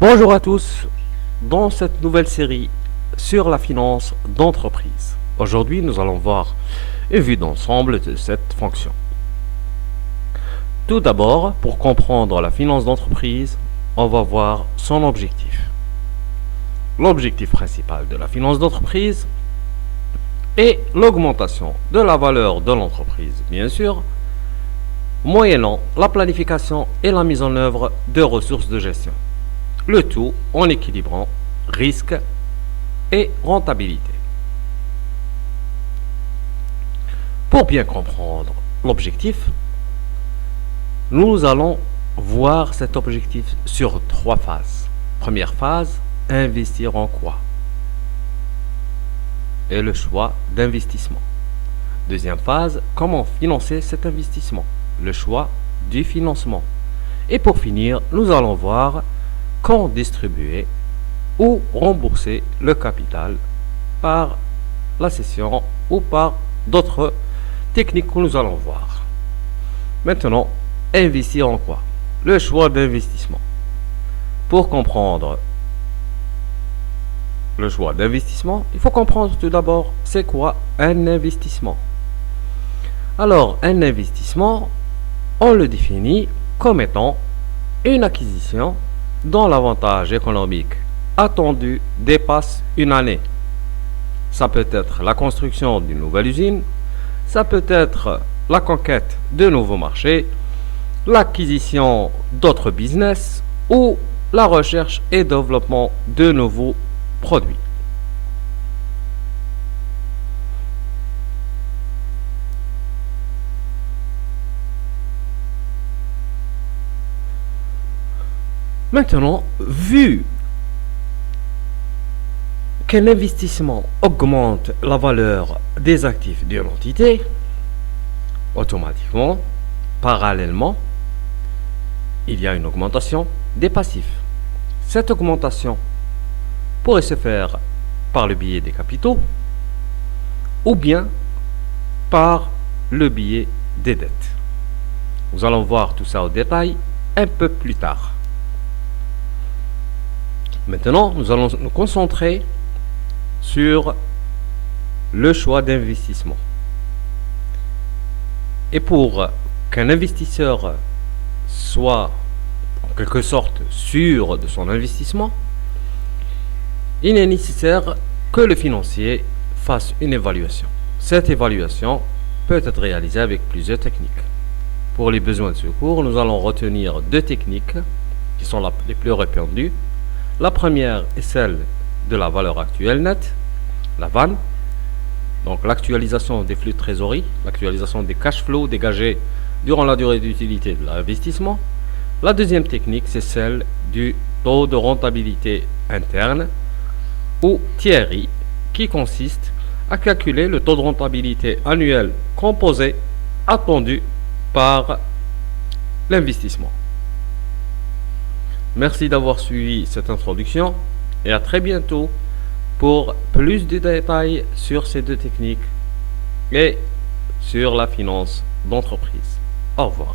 Bonjour à tous, dans cette nouvelle série sur la finance d'entreprise. Aujourd'hui, nous allons voir une vue d'ensemble de cette fonction. Tout d'abord, pour comprendre la finance d'entreprise, on va voir son objectif. L'objectif principal de la finance d'entreprise est l'augmentation de la valeur de l'entreprise, bien sûr, moyennant la planification et la mise en œuvre de ressources de gestion. Le tout en équilibrant risque et rentabilité. Pour bien comprendre l'objectif, nous allons voir cet objectif sur 3 phases. Première phase, investir en quoi? Et le choix d'investissement. Deuxième phase, comment financer cet investissement? Le choix du financement. Et pour finir, nous allons voir quand distribuer ou rembourser le capital par la cession ou par d'autres techniques que nous allons voir. Maintenant, investir en quoi? Le choix d'investissement. Pour comprendre le choix d'investissement, il faut comprendre tout d'abord c'est quoi un investissement. Alors, un investissement, on le définit comme étant une acquisition dont l'avantage économique attendu dépasse une année. Ça peut être la construction d'une nouvelle usine, ça peut être la conquête de nouveaux marchés, l'acquisition d'autres business ou la recherche et développement de nouveaux produits. Maintenant, vu qu'un investissement augmente la valeur des actifs d'une entité, automatiquement, parallèlement, il y a une augmentation des passifs. Cette augmentation pourrait se faire par le biais des capitaux ou bien par le biais des dettes. Nous allons voir tout ça au détail un peu plus tard. Maintenant, nous allons nous concentrer sur le choix d'investissement. Et pour qu'un investisseur soit en quelque sorte sûr de son investissement, il est nécessaire que le financier fasse une évaluation. Cette évaluation peut être réalisée avec plusieurs techniques. Pour les besoins de ce cours, nous allons retenir 2 techniques qui sont les plus répandues. La première est celle de la valeur actuelle nette, la VAN, donc l'actualisation des flux de trésorerie, l'actualisation des cash flows dégagés durant la durée d'utilité de l'investissement. La deuxième technique, c'est celle du taux de rentabilité interne ou TRI, qui consiste à calculer le taux de rentabilité annuel composé attendu par l'investissement. Merci d'avoir suivi cette introduction et à très bientôt pour plus de détails sur ces 2 techniques et sur la finance d'entreprise. Au revoir.